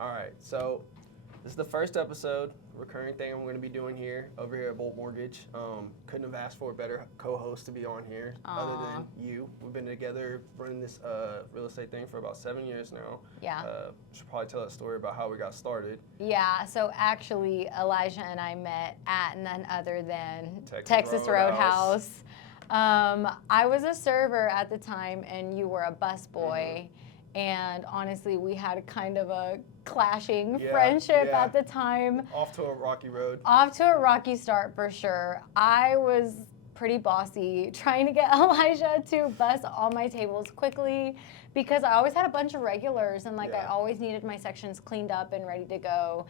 All right, so this is the first episode, recurring thing I'm going to be doing here over here at Bolt Mortgage. Couldn't have asked for a better co-host to be on here other than you. We've been together running this real estate thing for about 7 years now. Yeah. Should probably tell that story about how we got started. Yeah, so actually Elijah and I met at none other than Texas Roadhouse. I was a server at the time and you were a busboy. And honestly, we had kind of a clashing friendship at the time. Off to a rocky road. Off to a rocky start for sure. I was pretty bossy trying to get Elijah to bus all my tables quickly because I always had a bunch of regulars and I always needed my sections cleaned up and ready to go.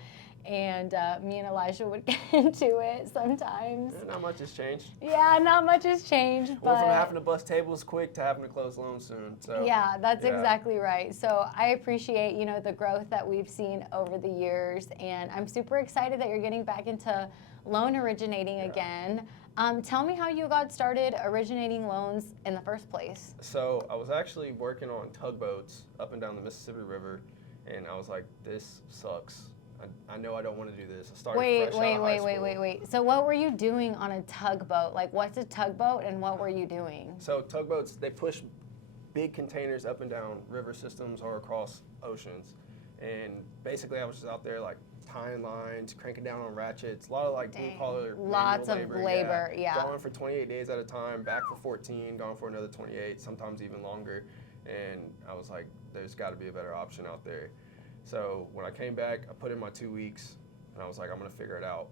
And me and Elijah would get into it sometimes. Yeah, not much has changed. Yeah, not much has changed. Went from having to bust tables quick to having to close loans soon. So yeah, that's exactly right. So I appreciate, you know, the growth that we've seen over the years, and I'm super excited that you're getting back into loan originating again. Tell me how you got started originating loans in the first place. So I was actually working on tugboats up and down the Mississippi River, and I was like, this sucks. I know I don't want to do this. I started fresh out of high school. Wait. So what were you doing on a tugboat? Like, what's a tugboat and what were you doing? So tugboats, they push big containers up and down river systems or across oceans. And basically I was just out there like tying lines, cranking down on ratchets, a lot of like blue collar lots of labor, yeah. Going for 28 days at a time, back for 14, going for another 28, sometimes even longer. And I was like, there's got to be a better option out there. So when I came back, I put in my 2 weeks, and I was like, I'm going to figure it out.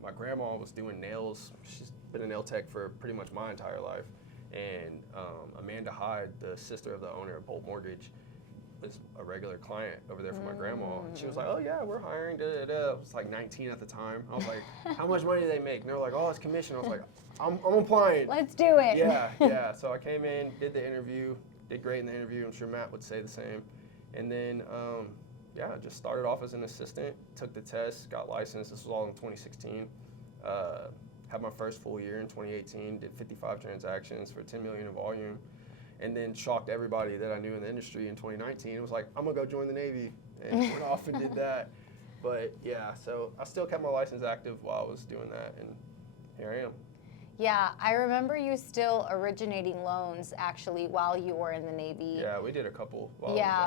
My grandma was doing nails. She's been a nail tech for pretty much my entire life. And Amanda Hyde, the sister of the owner of Bolt Mortgage, was a regular client over there for my grandma. And she was like, oh, yeah, we're hiring. I was like 19 at the time. I was like, how much money do they make? And they were like, oh, it's commission. I was like, I'm applying. Let's do it. Yeah. So I came in, did the interview, did great in the interview. I'm sure Matt would say the same. And then, I just started off as an assistant, took the test, got licensed. This was all in 2016. Had my first full year in 2018, did 55 transactions for $10 million in volume, and then shocked everybody that I knew in the industry in 2019. It was like, I'm going to go join the Navy, and went off and did that. But yeah, so I still kept my license active while I was doing that, and here I am. Yeah, I remember you still originating loans actually while you were in the Navy. Yeah, we did a couple.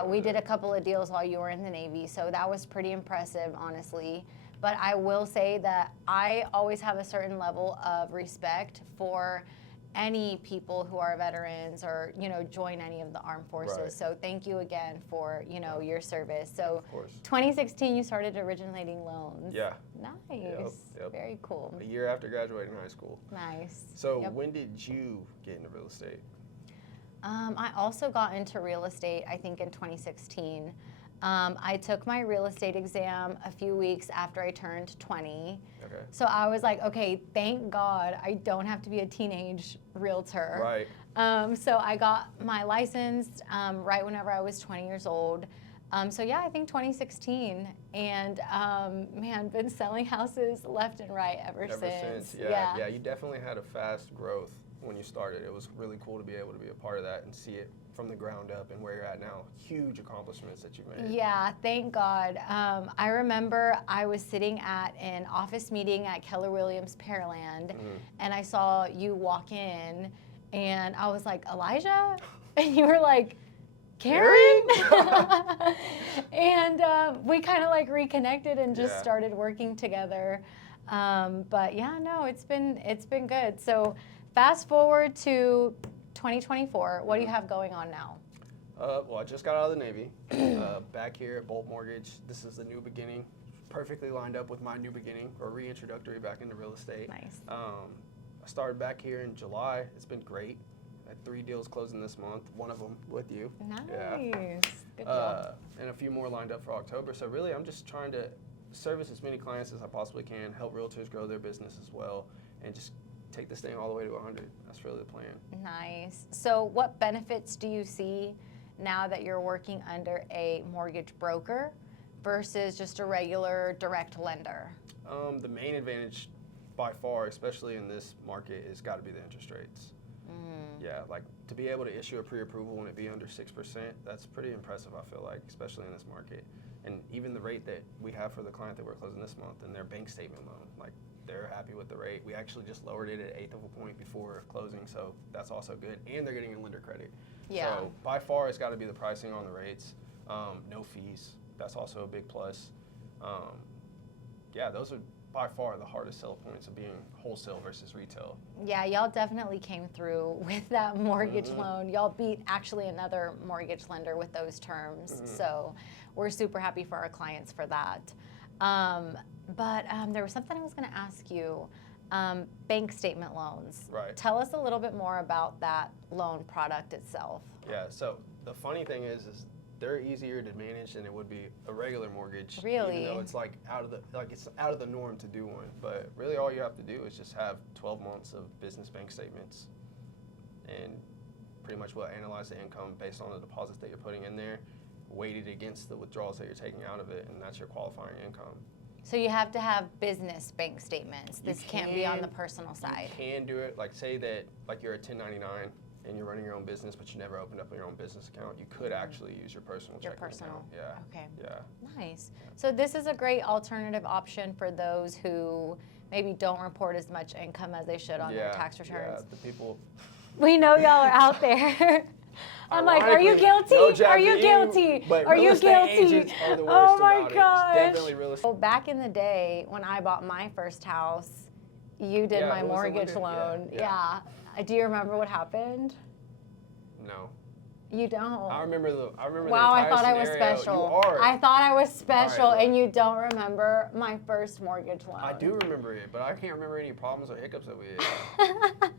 We did a couple of deals while you were in the Navy, so that was pretty impressive, honestly. But I will say that I always have a certain level of respect for any people who are veterans or, you know, join any of the armed forces. Right. So thank you again for, you know, your service. So Of course. 2016, you started originating loans. Yeah. Nice. Yep. Very cool. A year after graduating high school. Nice. So when did you get into real estate? I also got into real estate, I think, in 2016. I took my real estate exam a few weeks after I turned 20. Okay. So I was like, okay, thank God I don't have to be a teenage realtor. Right. So I got my license right whenever I was 20 years old. So yeah, I think 2016. And man, been selling houses left and right ever since. Yeah, you definitely had a fast growth when you started. It was really cool to be able to be a part of that and see it from the ground up and where you're at now. Huge accomplishments that you've made. Yeah, thank God. I remember I was sitting at an office meeting at Keller Williams Pearland, and I saw you walk in, and I was like, Elijah? And you were like, Karen? And we kind of like reconnected and just started working together. But yeah, no, it's been good. So fast forward to 2024, what do you have going on now? Well, I just got out of the Navy, back here at Bolt Mortgage. This is the new beginning, perfectly lined up with my new beginning, or reintroductory back into real estate. Nice. I started back here in July. It's been great. I had 3 deals closing this month, one of them with you. Nice. Yeah. Good job. And a few more lined up for October. So really, I'm just trying to service as many clients as I possibly can, help realtors grow their business as well, and just take this thing all the way to 100. That's really the plan. Nice. So what benefits do you see now that you're working under a mortgage broker versus just a regular direct lender? The main advantage by far, especially in this market, has got to be the interest rates. Yeah, like to be able to issue a pre-approval and it be under 6%, that's pretty impressive, I feel like, especially in this market. And even the rate that we have for the client that we're closing this month and their bank statement loan, like they're happy with the rate. We actually just lowered it at 1/8 of a point before closing, so that's also good. And they're getting a lender credit. Yeah. So by far, it's got to be the pricing on the rates. No fees. That's also a big plus. Yeah, those are by far the hardest sell points of being wholesale versus retail. Yeah, y'all definitely came through with that mortgage loan. Y'all beat actually another mortgage lender with those terms. So we're super happy for our clients for that. But there was something I was going to ask you. Bank statement loans. Right. Tell us a little bit more about that loan product itself. Yeah, so the funny thing is they're easier to manage than it would be a regular mortgage. Really? Even though it's it's out of the norm to do one. But really all you have to do is just have 12 months of business bank statements, and pretty much we'll analyze the income based on the deposits that you're putting in there, weighted against the withdrawals that you're taking out of it, and that's your qualifying income. So you have to have business bank statements. This can't be on the personal side. You can do it. Like say that like you're a 1099 and you're running your own business, but you never opened up your own business account. You could actually use your personal checking account. Yeah. Okay. Yeah. Nice. So this is a great alternative option for those who maybe don't report as much income as they should on their tax returns. Yeah, the people. We know y'all are out there. I'm like, are you guilty? Are you guilty? Are you guilty? Oh my gosh. Definitely real estate. So back in the day when I bought my first house, you did my mortgage loan. Yeah. Do you remember what happened? No. You don't. I remember Wow, the I thought scenario. I was special. You are. I thought I was special, All right, and you don't remember my first mortgage loan. I do remember it, but I can't remember any problems or hiccups that we had.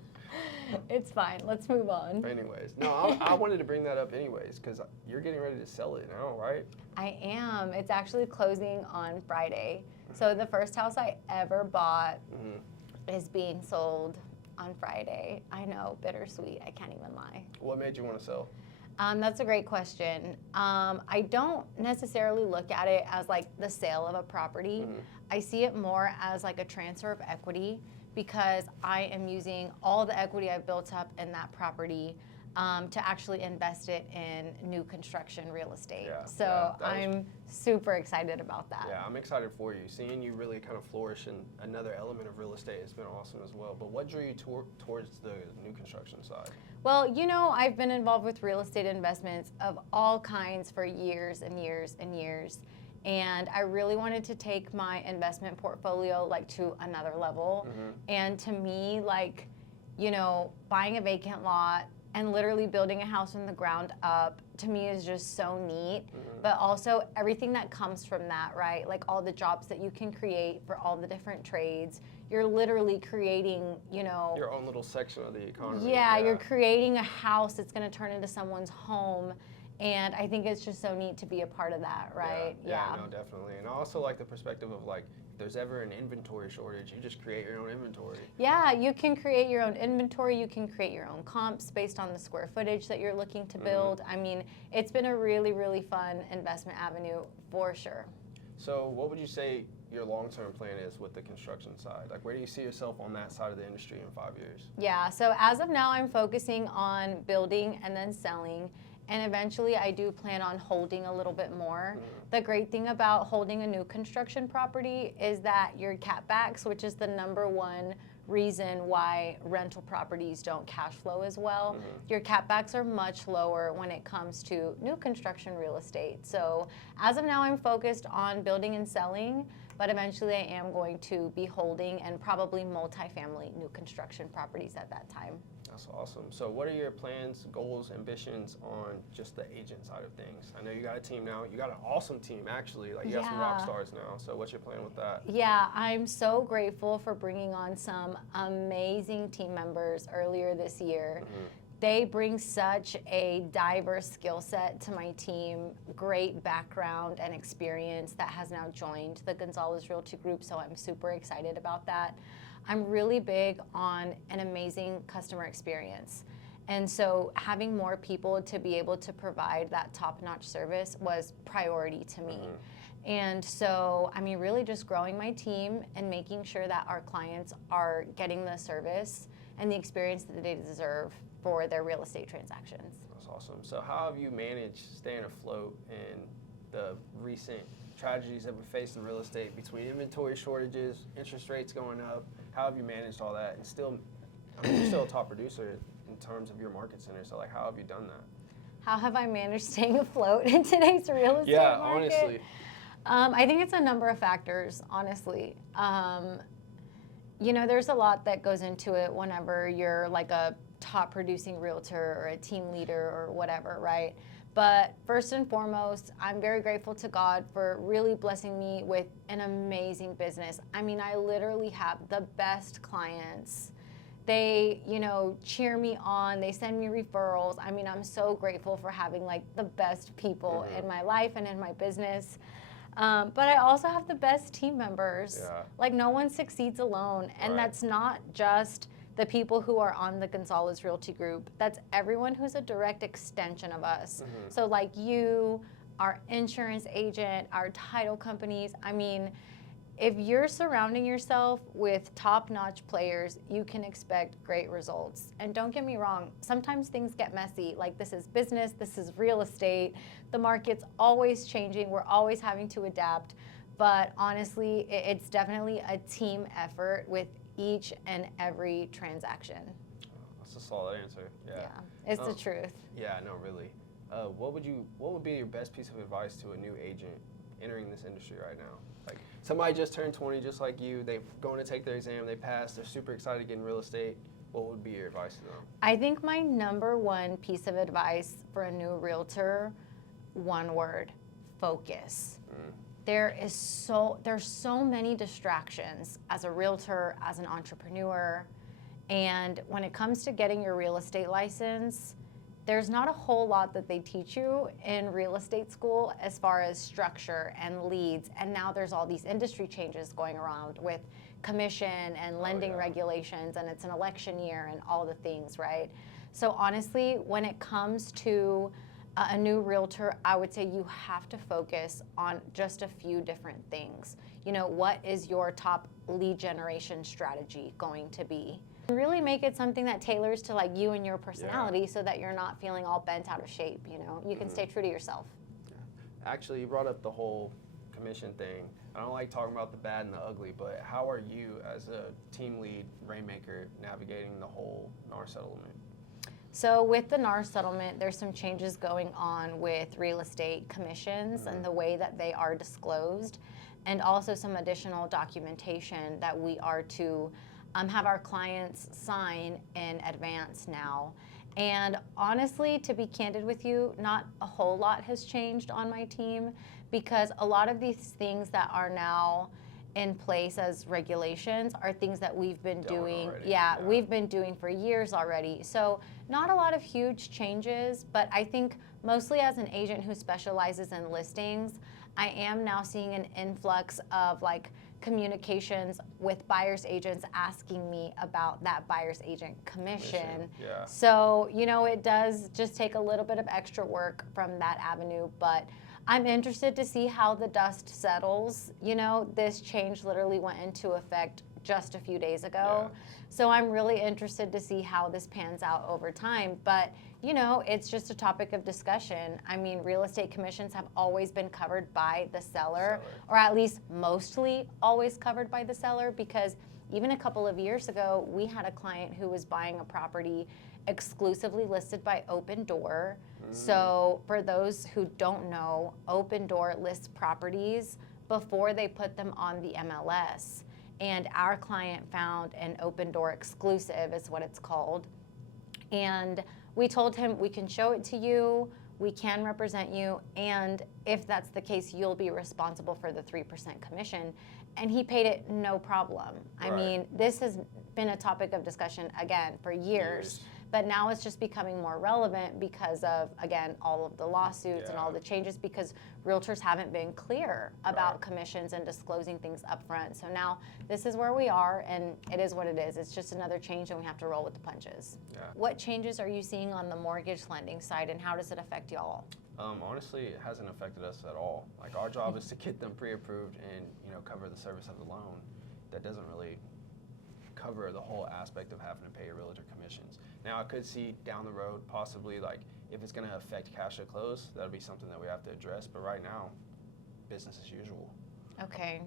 It's fine. Let's move on. Anyways, no, I wanted to bring that up anyways because you're getting ready to sell it now, right? I am. It's actually closing on Friday. So the first house I ever bought is being sold on Friday. I know, bittersweet. I can't even lie. What made you want to sell? That's a great question. I don't necessarily look at it as like the sale of a property. I see it more as like a transfer of equity because I am using all the equity I've built up in that property to actually invest it in new construction real estate. Yeah, so I'm super excited about that. Yeah, I'm excited for you. Seeing you really kind of flourish in another element of real estate has been awesome as well. But what drew you towards the new construction side? Well, you know, I've been involved with real estate investments of all kinds for years and years and years. And I really wanted to take my investment portfolio like to another level. And to me, like, you know, buying a vacant lot and literally building a house from the ground up, to me is just so neat. But also everything that comes from that, right? Like all the jobs that you can create for all the different trades. You're literally creating, you know, your own little section of the economy. Yeah, you're creating a house that's going to turn into someone's home. And I think it's just so neat to be a part of that, right? Yeah, no, definitely. And I also like the perspective of like, if there's ever an inventory shortage, you just create your own inventory. Yeah, you can create your own inventory. You can create your own comps based on the square footage that you're looking to build. I mean, it's been a really, really fun investment avenue for sure. So what would you say your long-term plan is with the construction side? Like, where do you see yourself on that side of the industry in 5 years? Yeah, so as of now, I'm focusing on building and then selling. And eventually I do plan on holding a little bit more. The great thing about holding a new construction property is that your catbacks, which is the #1 reason why rental properties don't cash flow as well, your catbacks are much lower when it comes to new construction real estate. So as of now, I'm focused on building and selling, but eventually I am going to be holding and probably multifamily new construction properties at that time. That's awesome. So what are your plans, goals, ambitions on just the agent side of things? I know you got a team now. You got an awesome team, actually. Like, you got some rock stars now. So what's your plan with that? Yeah, I'm so grateful for bringing on some amazing team members earlier this year. They bring such a diverse skill set to my team, great background and experience that has now joined the Gonzalez Realty Group, so I'm super excited about that. I'm really big on an amazing customer experience. And so having more people to be able to provide that top-notch service was priority to me. And so, I mean, really just growing my team and making sure that our clients are getting the service and the experience that they deserve for their real estate transactions. That's awesome. So how have you managed staying afloat in the recent tragedies that we face in real estate between inventory shortages, interest rates going up. How have you managed all that? And still, I mean, you're still a top producer in terms of your market center. So like, how have you done that? How have I managed staying afloat in today's real estate market? Honestly. I think it's a number of factors, honestly. You know, there's a lot that goes into it whenever you're like a top producing realtor or a team leader or whatever, right? But first and foremost, I'm very grateful to God for really blessing me with an amazing business. I mean, I literally have the best clients. They, you know, cheer me on. They send me referrals. I mean, I'm so grateful for having like the best people in my life and in my business. But I also have the best team members. Yeah. Like no one succeeds alone. And that's not just the people who are on the Gonzalez Realty Group. That's everyone who's a direct extension of us. So like you, our insurance agent, our title companies. I mean, if you're surrounding yourself with top-notch players, you can expect great results. And don't get me wrong, sometimes things get messy. Like this is business, this is real estate. The market's always changing. We're always having to adapt. But honestly, it's definitely a team effort with each and every transaction. That's a solid answer. Yeah. It's the truth. Yeah, no, really. What would be your best piece of advice to a new agent entering this industry right now? Like somebody just turned 20 just like you, they're going to take their exam, they passed, they're super excited to get in real estate. What would be your advice to them? I think my number one piece of advice for a new realtor, one word, focus. There's so many distractions as a realtor, as an entrepreneur, and when it comes to getting your real estate license, there's not a whole lot that they teach you in real estate school as far as structure and leads. And now there's all these industry changes going around with commission and lending regulations, and it's an election year and all the things, right? So honestly, when it comes to a new realtor, I would say you have to focus on just a few different things. You know, what is your top lead generation strategy going to be? Really make it something that tailors to like you and your personality so that you're not feeling all bent out of shape, you know? You can stay true to yourself. Actually, you brought up the whole commission thing. I don't like talking about the bad and the ugly, but how are you as a team lead rainmaker navigating the whole NAR settlement? So with the NAR settlement, there's some changes going on with real estate commissions and the way that they are disclosed, and also some additional documentation that we are to have our clients sign in advance now. And honestly, to be candid with you, not a whole lot has changed on my team, because a lot of these things that are now in place as regulations are things that we've been doing. We've been doing for years already. So not a lot of huge changes, but I think mostly as an agent who specializes in listings, I am now seeing an influx of like communications with buyer's agents asking me about that buyer's agent commission. So, you know, it does just take a little bit of extra work from that avenue, but I'm interested to see how the dust settles. You know, this change literally went into effect just a few days ago. So I'm really interested to see how this pans out over time. But, you know, it's just a topic of discussion. I mean, real estate commissions have always been covered by the seller, or at least mostly always covered by the seller, because even a couple of years ago, we had a client who was buying a property exclusively listed by Open Door. So for those who don't know, Open Door lists properties before they put them on the MLS. And our client found an Open Door exclusive, is what it's called. And we told him, we can show it to you, we can represent you, and if that's the case, you'll be responsible for the 3% commission. And he paid it no problem. I mean, this has been a topic of discussion, again, for years. But now it's just becoming more relevant because of, again, all of the lawsuits and all the changes, because realtors haven't been clear about commissions and disclosing things up front. So now this is where we are, and it is what it is. It's just another change, and we have to roll with the punches. What changes are you seeing on the mortgage lending side, and how does it affect y'all? Honestly, it hasn't affected us at all. Like, our job is to get them pre-approved and, you know, cover the service of the loan. That doesn't really cover the whole aspect of having to pay your realtor commissions. Now, I could see down the road, possibly, like, if it's going to affect cash at close, that'll be something that we have to address. But right now, business as usual. Okay.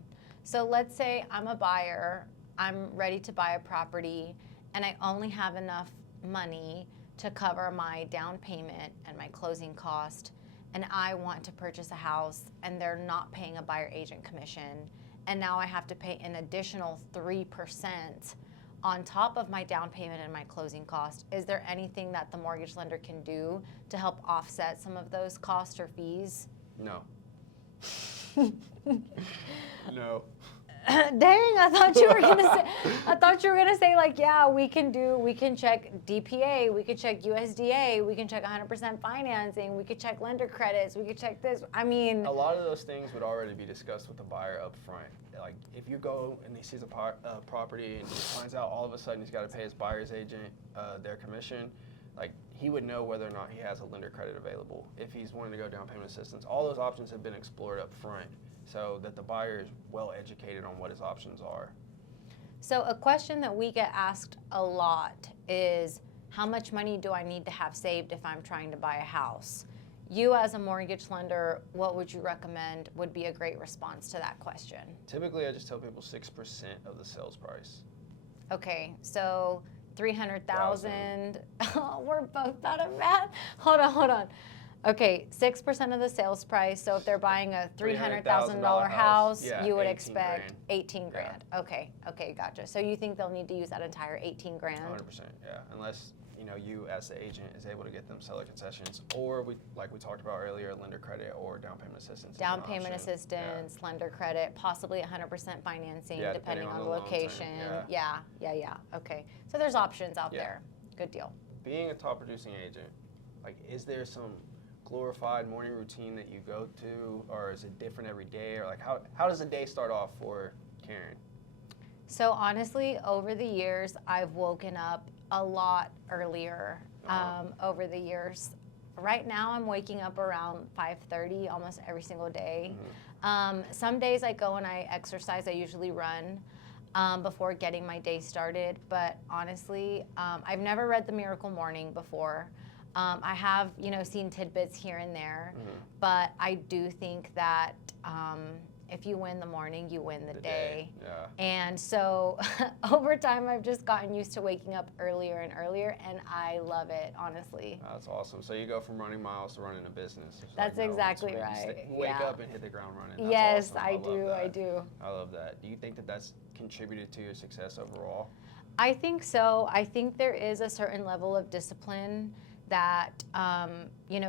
So let's say I'm a buyer, I'm ready to buy a property, and I only have enough money to cover my down payment and my closing cost, and I want to purchase a house and they're not paying a buyer agent commission, and now I have to pay an additional 3% on top of my down payment and my closing cost. Is there anything that the mortgage lender can do to help offset some of those costs or fees? No. No. Dang, I thought you were gonna say like, yeah, we can check DPA, we can check USDA, we can check 100% financing, we could check lender credits, we could check this. I mean, a lot of those things would already be discussed with the buyer up front. Like if you go and he sees a property and he finds out all of a sudden he's got to pay his buyer's agent their commission, like he would know whether or not he has a lender credit available. If he's wanting to go down payment assistance, all those options have been explored up front, so that the buyer is well educated on what his options are. So a question that we get asked a lot is, how much money do I need to have saved if I'm trying to buy a house? You as a mortgage lender, what would you recommend would be a great response to that question? Typically, I just tell people 6% of the sales price. Okay, so 300,000. Oh, we're both out of math. Hold on. Okay, 6% of the sales price. So if they're buying a $300,000 house, yeah, you would 18 expect grand. 18 grand. Yeah. Okay, gotcha. So you think they'll need to use that entire 18 grand? 100%, yeah. Unless you as the agent is able to get them seller concessions, or like we talked about earlier, lender credit or down payment assistance. Down payment assistance, lender credit, possibly 100% financing, Yeah, depending on the loan term, location. Yeah. Okay, so there's options out there. Good deal. Being a top producing agent, like, is there some glorified morning routine that you go to, or is it different every day, or like how does a day start off for Karen? So honestly, over the years, I've woken up a lot earlier over the years. Right now, I'm waking up around 5:30 almost every single day. Mm-hmm. Some days I go and I exercise. I usually run before getting my day started. But honestly, I've never read The Miracle Morning before. I have, seen tidbits here and there, but I do think that if you win the morning, you win the day. Yeah. And so over time, I've just gotten used to waking up earlier and earlier, and I love it, honestly. That's awesome. So you go from running miles to running a business. That's exactly right. Wake up and hit the ground running. That's yes, awesome. I do. I love that. Do you think that that's contributed to your success overall? I think so. I think there is a certain level of discipline that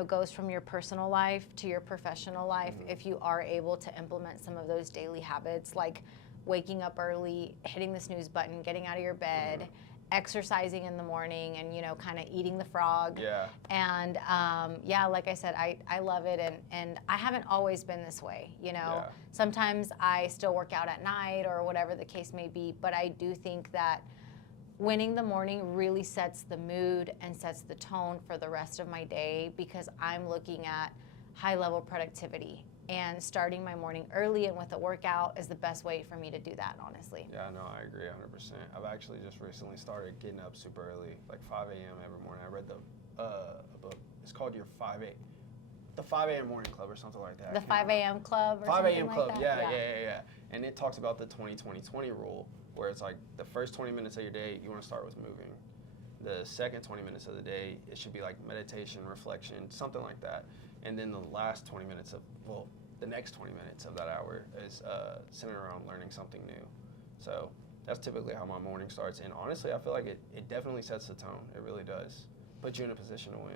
goes from your personal life to your professional life if you are able to implement some of those daily habits, like waking up early, hitting the snooze button, getting out of your bed, exercising in the morning, and kind of eating the frog. Yeah. And like I said, I love it, and I haven't always been this way. Yeah. Sometimes I still work out at night or whatever the case may be, but I do think that winning the morning really sets the mood and sets the tone for the rest of my day, because I'm looking at high-level productivity, and starting my morning early and with a workout is the best way for me to do that, honestly. Yeah, no, I agree 100%. I've actually just recently started getting up super early, like 5 a.m. every morning. I read a book. It's called the 5 a.m. Morning Club or something like that. The 5 a.m. Club or 5 something a.m. like Club, that? yeah. And it talks about the 20-20-20 rule, where it's like the first 20 minutes of your day, you want to start with moving. The second 20 minutes of the day, it should be like meditation, reflection, something like that. And then the last 20 minutes the next 20 minutes of that hour is centered around learning something new. So that's typically how my morning starts. And honestly, I feel like it definitely sets the tone. It really does. Puts you in a position to win.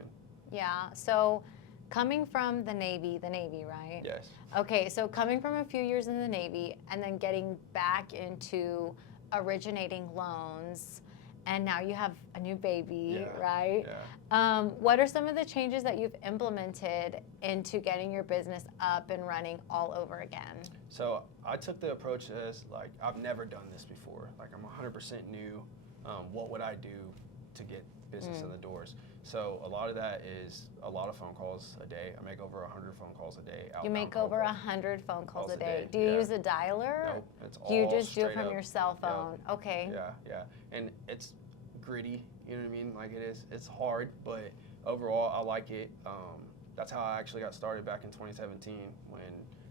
Yeah, so coming from the Navy, right? Yes. Okay, so coming from a few years in the Navy and then getting back into originating loans, and now you have a new baby, right? Yeah. What are some of the changes that you've implemented into getting your business up and running all over again? So I took the approach as, like, I've never done this before. Like, I'm 100% new. What would I do to get business in the doors? So a lot of that is a lot of phone calls a day. I make over 100 phone calls a day. You make over 100 phone calls a day. Do you use a dialer? Nope, it's all You just do it straight from up. your cell phone. Yep. Okay. Yeah. And it's gritty, you know what I mean? Like, it's hard, but overall I like it. That's how I actually got started back in 2017 when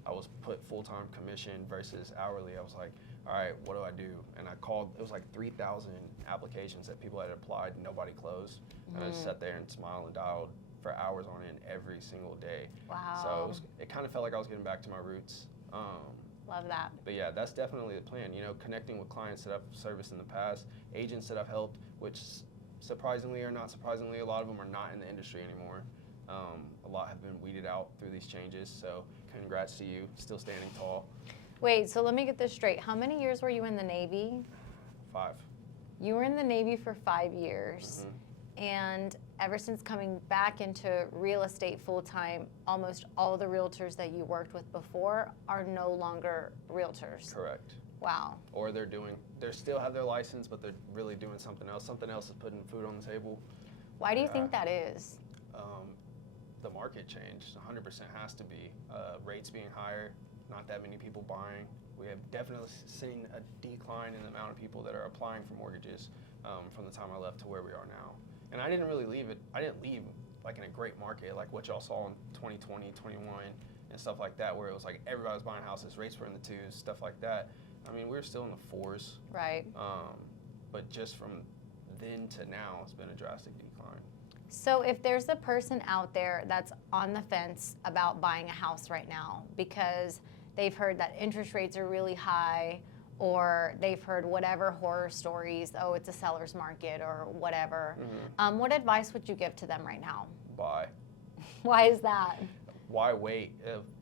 I was put full-time commission versus hourly. I was like, all right, what do I do? And I called, it was like 3,000 applications that people had applied and nobody closed. And I just sat there and smiled and dialed for hours on end every single day. Wow. So it kind of felt like I was getting back to my roots. Love that. But yeah, that's definitely the plan. You know, connecting with clients that I've serviced in the past, agents that I've helped, which surprisingly or not surprisingly, a lot of them are not in the industry anymore. A lot have been weeded out through these changes. So congrats to you, still standing tall. Wait, so let me get this straight. How many years were you in the Navy? 5. You were in the Navy for 5 years. And ever since coming back into real estate full-time, almost all the realtors that you worked with before are no longer realtors. Correct. Wow. Or they still have their license, but they're really doing something else. Something else is putting food on the table. Why do you think that is? The market changed. 100% has to be. Rates being higher, not that many people buying. We have definitely seen a decline in the amount of people that are applying for mortgages from the time I left to where we are now. And I didn't really leave it. I didn't leave like in a great market like what y'all saw in 2020, 21, and stuff like that, where it was like everybody was buying houses, rates were in the 2s, stuff like that. I mean, we were still in the 4s. Right. But just from then to now, it's been a drastic decline. So if there's a person out there that's on the fence about buying a house right now because they've heard that interest rates are really high, or they've heard whatever horror stories, oh, it's a seller's market or whatever, what advice would you give to them right now? Buy. Why is that? Why wait?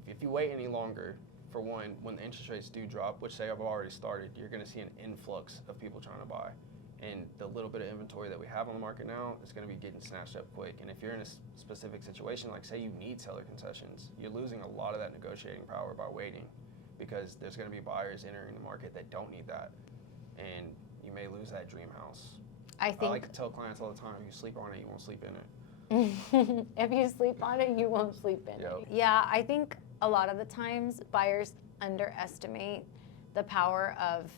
If you wait any longer, for one, when the interest rates do drop, which they have already started, you're going to see an influx of people trying to buy. And the little bit of inventory that we have on the market now is going to be getting snatched up quick. And if you're in a specific situation, like say you need seller concessions, you're losing a lot of that negotiating power by waiting, because there's going to be buyers entering the market that don't need that. And you may lose that dream house. I like to tell clients all the time, if you sleep on it, you won't sleep in it. If you sleep on it, you won't sleep in it. Yeah, I think a lot of the times buyers underestimate the power of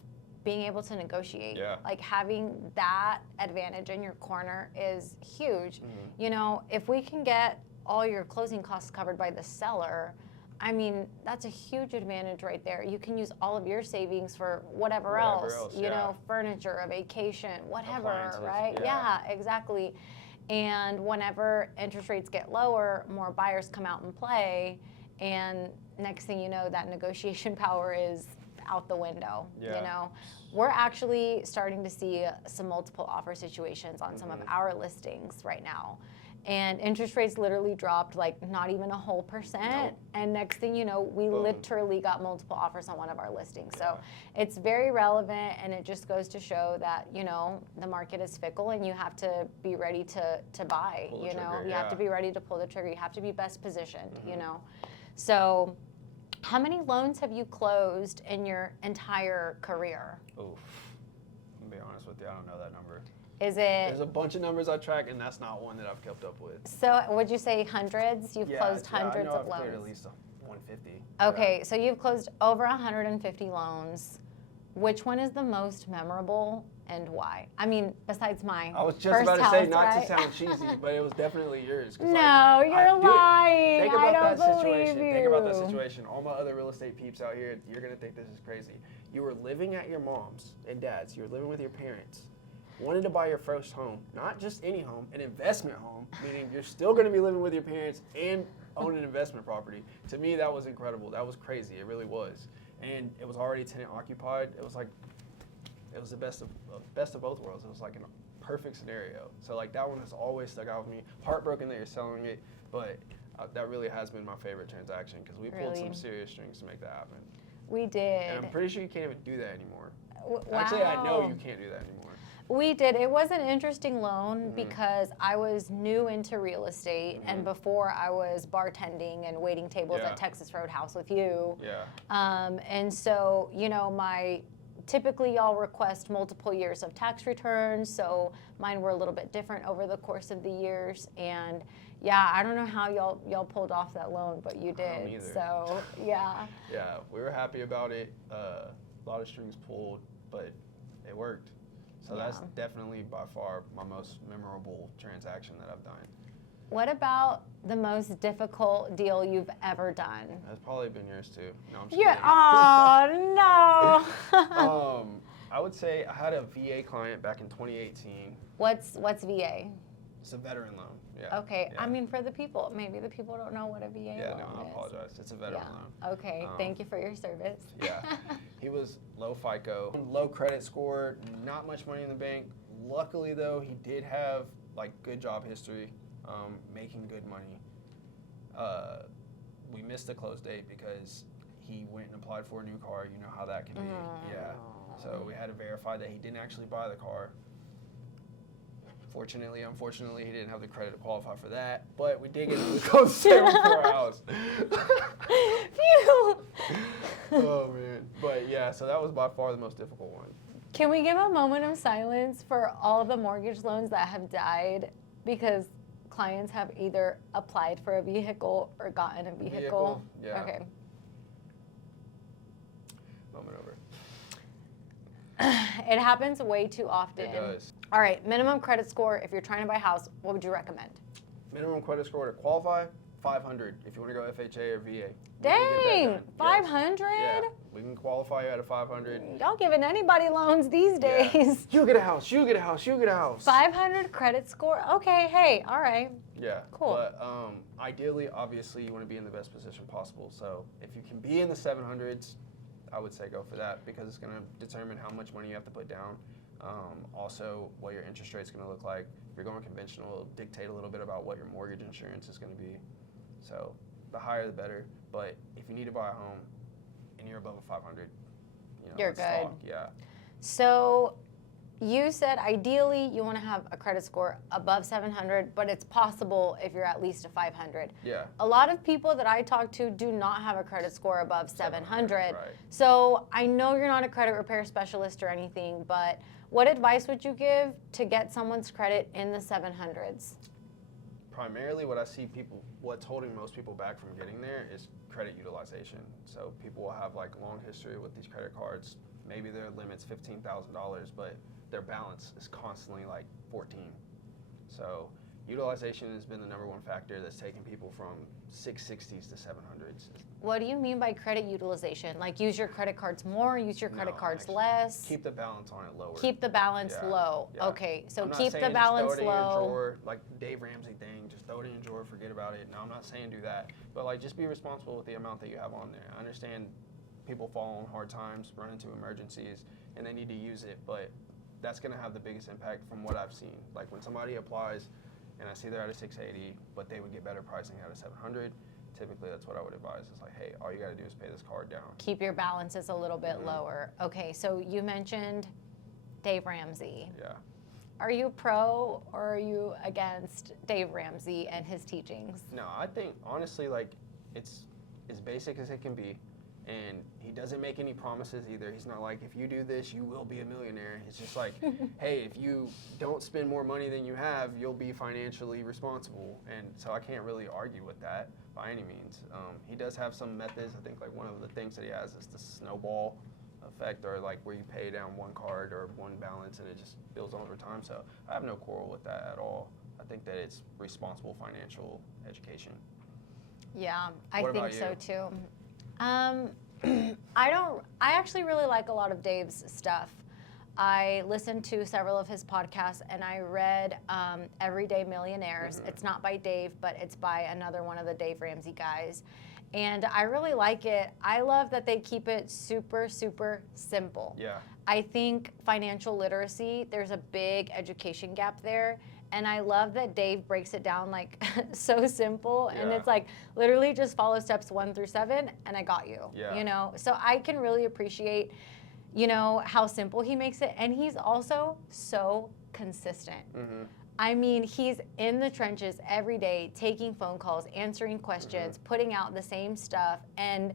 being able to negotiate. Like having that advantage in your corner is huge. You know, if we can get all your closing costs covered by the seller, I mean, that's a huge advantage right there. You can use all of your savings for whatever else, you know, furniture, a vacation, whatever, right? Yeah, exactly. And whenever interest rates get lower, more buyers come out and play, and next thing you know, that negotiation power is out the window. You know, we're actually starting to see some multiple offer situations on some of our listings right now, and interest rates literally dropped like not even a whole %. And next thing you know, we literally got multiple offers on one of our listings. So it's very relevant, and it just goes to show that, you know, the market is fickle, and you have to be ready to buy. You know, you have to be ready to pull the trigger. You have to be best positioned. You know, so. How many loans have you closed in your entire career? Oof. I'm gonna be honest with you, I don't know that number. Is it? There's a bunch of numbers I track, and that's not one that I've kept up with. So would you say hundreds? You've closed hundreds of loans? I've cleared at least 150. Okay, so you've closed over 150 loans. Which one is the most memorable, and why? I mean, besides mine. I was just about to say, not to sound cheesy, but it was definitely yours. No, you're lying. Think about I don't that believe situation. you. Think about that situation. All my other real estate peeps out here, you're gonna think this is crazy. You were living at your mom's and dad's. You were living with your parents. Wanted to buy your first home, not just any home, an investment home, meaning you're still gonna be living with your parents and own an investment property. To me, that was incredible. That was crazy. It really was. And it was already tenant occupied. It was like, it was the best of both worlds. It was like a perfect scenario. So like that one has always stuck out with me. Heartbroken that you're selling it, but that really has been my favorite transaction, because we pulled some serious strings to make that happen. We did. And I'm pretty sure you can't even do that anymore. Wow. Actually, I know you can't do that anymore. We did. It was an interesting loan because I was new into real estate, and before I was bartending and waiting tables at Texas Roadhouse with you. And so, you know, typically y'all request multiple years of tax returns, so mine were a little bit different over the course of the years. And yeah, I don't know how y'all pulled off that loan, but you did. So yeah. Yeah, we were happy about it. A lot of strings pulled, but it worked. So that's definitely by far my most memorable transaction that I've done. What about the most difficult deal you've ever done? That's probably been yours too. No, I'm just Yeah. kidding. Oh no. I would say I had a VA client back in 2018. What's VA? It's a veteran loan. Yeah. Okay. Yeah. I mean, for the people, maybe the people don't know what a VA Yeah, loan no, I is. apologize. It's a veteran loan. Okay. Thank you for your service. Yeah. He was low FICO, low credit score, not much money in the bank. Luckily, though, he did have like good job history, making good money. We missed the close date because he went and applied for a new car. You know how that can be. Yeah. So we had to verify that he didn't actually buy the car. Fortunately, unfortunately, he didn't have the credit to qualify for that. But we did get to the close date before our house. Phew. Oh man. But yeah, so that was by far the most difficult one. Can we give a moment of silence for all of the mortgage loans that have died because clients have either applied for a vehicle or gotten a vehicle? Yeah. Okay. Moment over. It happens way too often. It does. All right, minimum credit score. If you're trying to buy a house, what would you recommend? Minimum credit score to qualify, 500 if you want to go FHA or VA. Dang, 500? Yeah, we can qualify you at a 500. Y'all giving anybody loans these days. Yeah. You get a house, you get a house, you get a house. 500 credit score? Okay, hey, all right. Yeah, cool. But ideally, obviously, you want to be in the best position possible. So if you can be in the 700s, I would say go for that because it's going to determine how much money you have to put down. Also, what your interest rate is going to look like. If you're going conventional, it'll dictate a little bit about what your mortgage insurance is going to be. So the higher the better. But if you need to buy a home and you're above a 500, You're let's good. talk. Yeah. So you said ideally you want to have a credit score above 700, but it's possible if you're at least a 500. Yeah. A lot of people that I talk to do not have a credit score above 700. Right. So I know you're not a credit repair specialist or anything, but what advice would you give to get someone's credit in the 700s? Primarily what I see what's holding most people back from getting there is credit utilization. So people will have like long history with these credit cards. Maybe their limit's $15,000, but their balance is constantly like 14. So utilization has been the number one factor that's taken people from 660s to 700s. What do you mean by credit utilization? Like use your credit cards more, use your credit cards actually, less? Keep the balance on it lower. Keep the balance low. Yeah. Okay, so I'm not keep saying the balance just throw it in your low. drawer, like Dave Ramsey thing, just throw it in your drawer, forget about it. No, I'm not saying do that. But like just be responsible with the amount that you have on there. I understand people fall on hard times, run into emergencies, and they need to use it, but that's gonna have the biggest impact from what I've seen. Like when somebody applies and I see they're at a 680, but they would get better pricing at a 700, typically that's what I would advise. It's like, hey, all you gotta do is pay this card down. Keep your balances a little bit lower. Okay, so you mentioned Dave Ramsey. Yeah. Are you pro or are you against Dave Ramsey and his teachings? No, I think honestly, like it's as basic as it can be, and he doesn't make any promises either. He's not like, if you do this, you will be a millionaire. It's just like, hey, if you don't spend more money than you have, you'll be financially responsible. And so I can't really argue with that by any means. He does have some methods. I think like one of the things that he has is the snowball effect, or like where you pay down one card or one balance and it just builds on over time. So I have no quarrel with that at all. I think that it's responsible financial education. Yeah, I What think about so you? too. I actually really like a lot of Dave's stuff. I listened to several of his podcasts and I read Everyday Millionaires. It's not by Dave, but it's by another one of the Dave Ramsey guys. And I really like it. I love that they keep it super, super simple. Yeah. I think financial literacy, there's a big education gap there. And I love that Dave breaks it down like so simple. And Yeah. it's like literally just follow steps 1 through 7 and I got you. Yeah. You know, so I can really appreciate, you know, how simple he makes it. And he's also so consistent. I mean, he's in the trenches every day, taking phone calls, answering questions, putting out the same stuff. And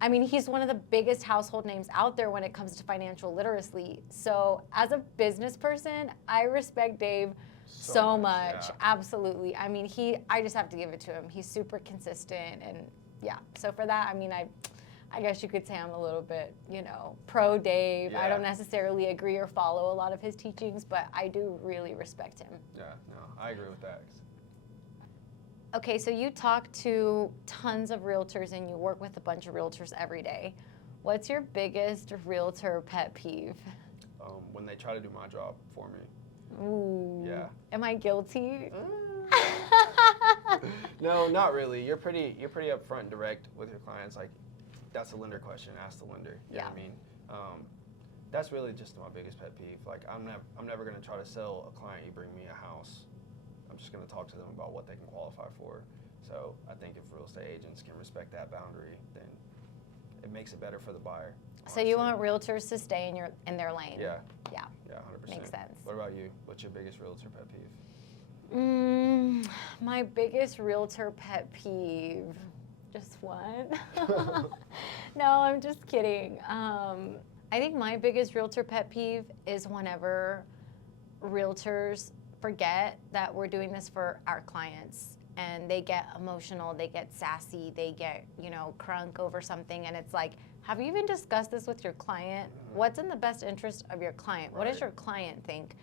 I mean, he's one of the biggest household names out there when it comes to financial literacy. So as a business person, I respect Dave so much. Yeah. Absolutely. I mean, I just have to give it to him. He's super consistent. And yeah, so for that, I mean, I guess you could say I'm a little bit, you know, pro Dave. I Yeah. don't necessarily agree or follow a lot of his teachings, but I do really respect him. Yeah, no, I agree with that. Okay, so you talk to tons of realtors and you work with a bunch of realtors every day. What's your biggest realtor pet peeve? When they try to do my job for me. Ooh. Yeah. Am I guilty? No, not really. You're pretty upfront and direct with your clients. Like, that's a lender question. Ask the lender. You know what I mean? That's really just my biggest pet peeve. Like, I'm never gonna try to sell a client. You bring me a house, I'm just gonna talk to them about what they can qualify for. So I think if real estate agents can respect that boundary, then it makes it better for the buyer. So you want realtors to stay in their lane? Yeah. Yeah. Yeah, 100%. Makes sense. What about you? What's your biggest realtor pet peeve? My biggest realtor pet peeve, just one. No, I'm just kidding. I think my biggest realtor pet peeve is whenever realtors forget that we're doing this for our clients and they get emotional, they get sassy, they get, crunk over something, and it's like, have you even discussed this with your client? What's in the best interest of your client? What does your client think?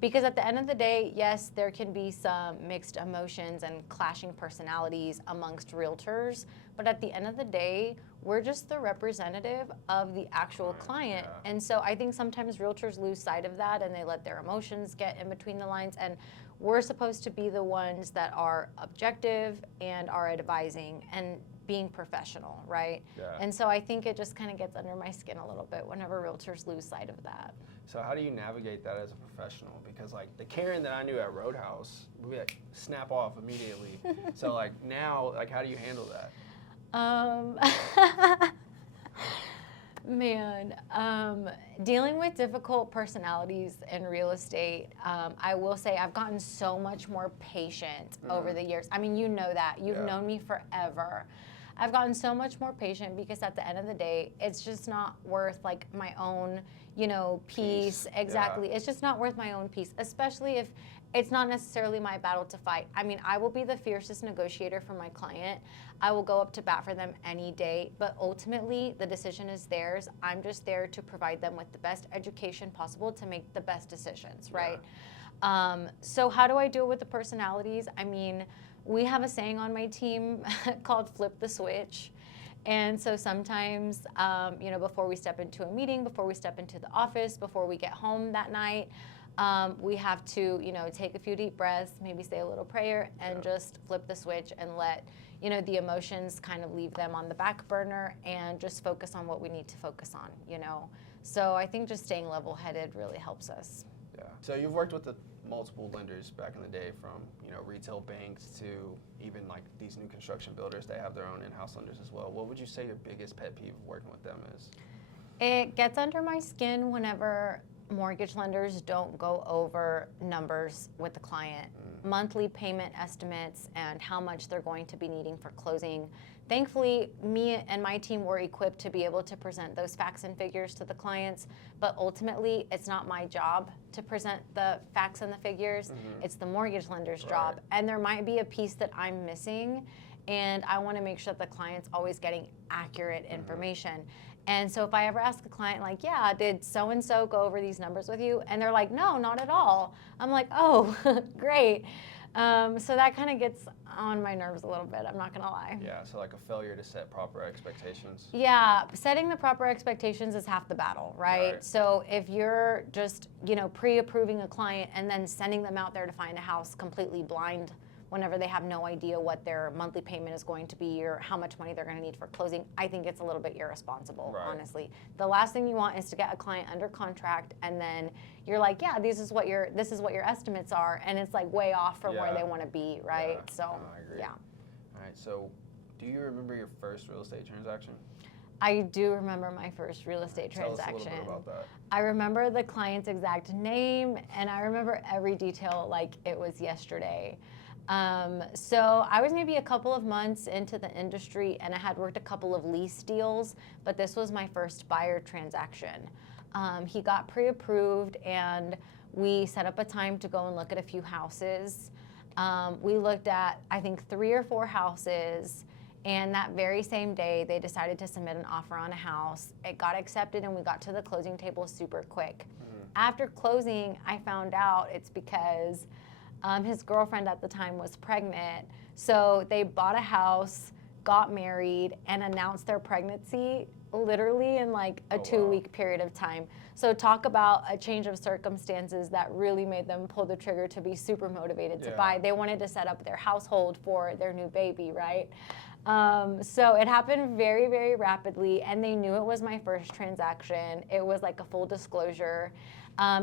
Because at the end of the day, yes, there can be some mixed emotions and clashing personalities amongst realtors, but at the end of the day, we're just the representative of the actual client. Yeah. And so I think sometimes realtors lose sight of that and they let their emotions get in between the lines, and we're supposed to be the ones that are objective and are advising and being professional, right? Yeah. And so I think it just kind of gets under my skin a little bit whenever realtors lose sight of that. So how do you navigate that as a professional? Because like the Karen that I knew at Roadhouse, we like snap off immediately. So like now, like how do you handle that? Dealing with difficult personalities in real estate, I will say I've gotten so much more patient over the years. I mean, you know that. You've known me forever. I've gotten so much more patient because at the end of the day, it's just not worth like my own, peace. Exactly. Yeah. It's just not worth my own peace, especially if it's not necessarily my battle to fight. I mean, I will be the fiercest negotiator for my client. I will go up to bat for them any day, but ultimately the decision is theirs. I'm just there to provide them with the best education possible to make the best decisions, right? So how do I deal with the personalities? I mean, we have a saying on my team called flip the switch. And so sometimes, before we step into a meeting, before we step into the office, before we get home that night, we have to, take a few deep breaths, maybe say a little prayer, and just flip the switch and let, the emotions kind of leave them on the back burner and just focus on what we need to focus on, So I think just staying level-headed really helps us. Yeah. So you've worked with multiple lenders back in the day, from retail banks to even like these new construction builders. They have their own in-house lenders as well. What would you say your biggest pet peeve of working with them is? It gets under my skin whenever mortgage lenders don't go over numbers with the client, monthly payment estimates and how much they're going to be needing for closing. Thankfully, me and my team were equipped to be able to present those facts and figures to the clients, but ultimately it's not my job to present the facts and the figures. It's the mortgage lender's job, and there might be a piece that I'm missing, and I want to make sure that the client's always getting accurate information. And so if I ever ask a client, like, yeah, did so-and-so go over these numbers with you? And they're like, no, not at all. I'm like, oh, great. So that kind of gets on my nerves a little bit, I'm not going to lie. Yeah, so like a failure to set proper expectations. Yeah, setting the proper expectations is half the battle, right? So if you're just, pre-approving a client and then sending them out there to find a house completely blind whenever they have no idea what their monthly payment is going to be or how much money they're going to need for closing, I think it's a little bit irresponsible, honestly. The last thing you want is to get a client under contract and then you're like, yeah, this is what your estimates are, and it's like way off from where they want to be, right? Yeah. So, I agree. yeah. All right, so do you remember your first real estate transaction? I do remember my first real estate transaction. Tell us a little bit about that. I remember the client's exact name, and I remember every detail like it was yesterday. So I was maybe a couple of months into the industry, and I had worked a couple of lease deals, but this was my first buyer transaction. He got pre-approved, and we set up a time to go and look at a few houses. We looked at, I think, 3 or 4 houses, and that very same day, they decided to submit an offer on a house. It got accepted, and we got to the closing table super quick. After closing, I found out it's because his girlfriend at the time was pregnant, So they bought a house, got married, and announced their pregnancy literally in like a 2-week period of time. So talk about a change of circumstances that really made them pull the trigger to be super motivated to buy. They wanted to set up their household for their new baby, right? So it happened very, very rapidly, and they knew it was my first transaction. It was like a full disclosure.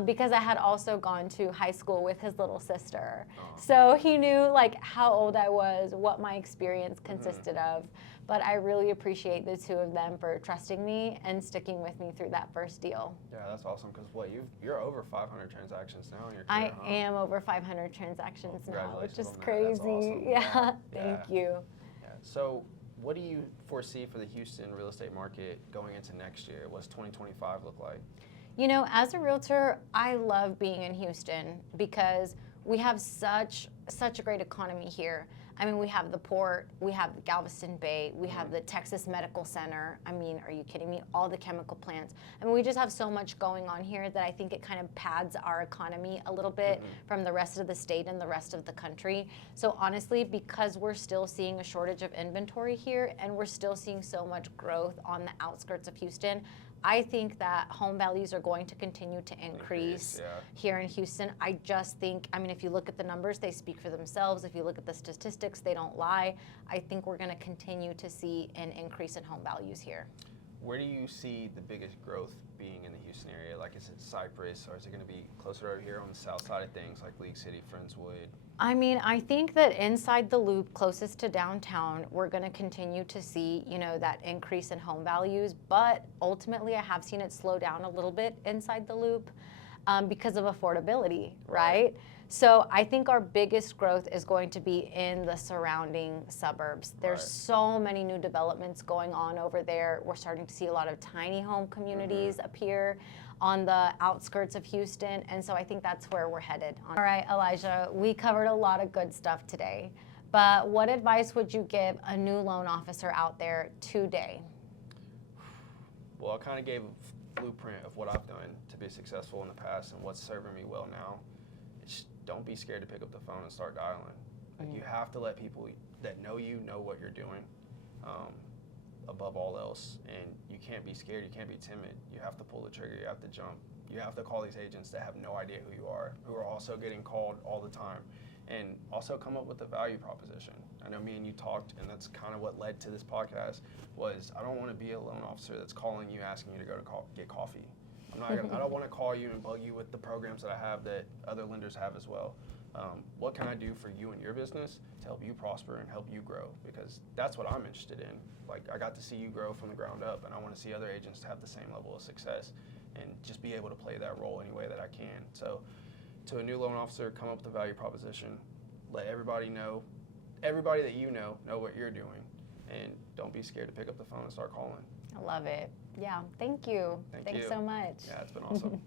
Because I had also gone to high school with his little sister. So he knew like how old I was, what my experience consisted of. But I really appreciate the two of them for trusting me and sticking with me through that first deal. Yeah, that's awesome because you're over 500 transactions now in your I career, am over 500 transactions now, which is on that. crazy. That's awesome. Yeah, thank you. Yeah. So what do you foresee for the Houston real estate market going into next year? What's 2025 look like? You know, as a realtor, I love being in Houston because we have such a great economy here. I mean, we have the port, we have the Galveston Bay, we have the Texas Medical Center. I mean, are you kidding me? All the chemical plants. I mean, we just have so much going on here that I think it kind of pads our economy a little bit from the rest of the state and the rest of the country. So honestly, because we're still seeing a shortage of inventory here and we're still seeing so much growth on the outskirts of Houston, I think that home values are going to continue to increase here in Houston. I just think, I mean, if you look at the numbers, they speak for themselves. If you look at the statistics, they don't lie. I think we're going to continue to see an increase in home values here. Where do you see the biggest growth being in the Houston area? Like, is it Cypress, or is it going to be closer over here on the south side of things, like League City, Friendswood? I mean, I think that inside the loop closest to downtown, we're going to continue to see, you know, that increase in home values. But ultimately, I have seen it slow down a little bit inside the loop because of affordability, right? So I think our biggest growth is going to be in the surrounding suburbs. There's so many new developments going on over there. We're starting to see a lot of tiny home communities appear on the outskirts of Houston, and so I think that's where we're headed. All right, Elijah, we covered a lot of good stuff today, but what advice would you give a new loan officer out there today? Well, I kind of gave a blueprint of what I've done to be successful in the past and what's serving me well now. Don't be scared to pick up the phone and start dialing. Like, you have to let people that know you know what you're doing above all else. And you can't be scared. You can't be timid. You have to pull the trigger. You have to jump. You have to call these agents that have no idea who you are, who are also getting called all the time. And also come up with a value proposition. I know me and you talked, and that's kind of what led to this podcast, was I don't want to be a loan officer that's calling you, asking you to go to get coffee. I don't want to call you and bug you with the programs that I have that other lenders have as well. What can I do for you and your business to help you prosper and help you grow? Because that's what I'm interested in. Like, I got to see you grow from the ground up, and I want to see other agents to have the same level of success and just be able to play that role any way that I can. So to a new loan officer, come up with a value proposition. Let everybody that you know what you're doing. And don't be scared to pick up the phone and start calling. I love it. Yeah, thank you. Thanks so much. Yeah, it's been awesome.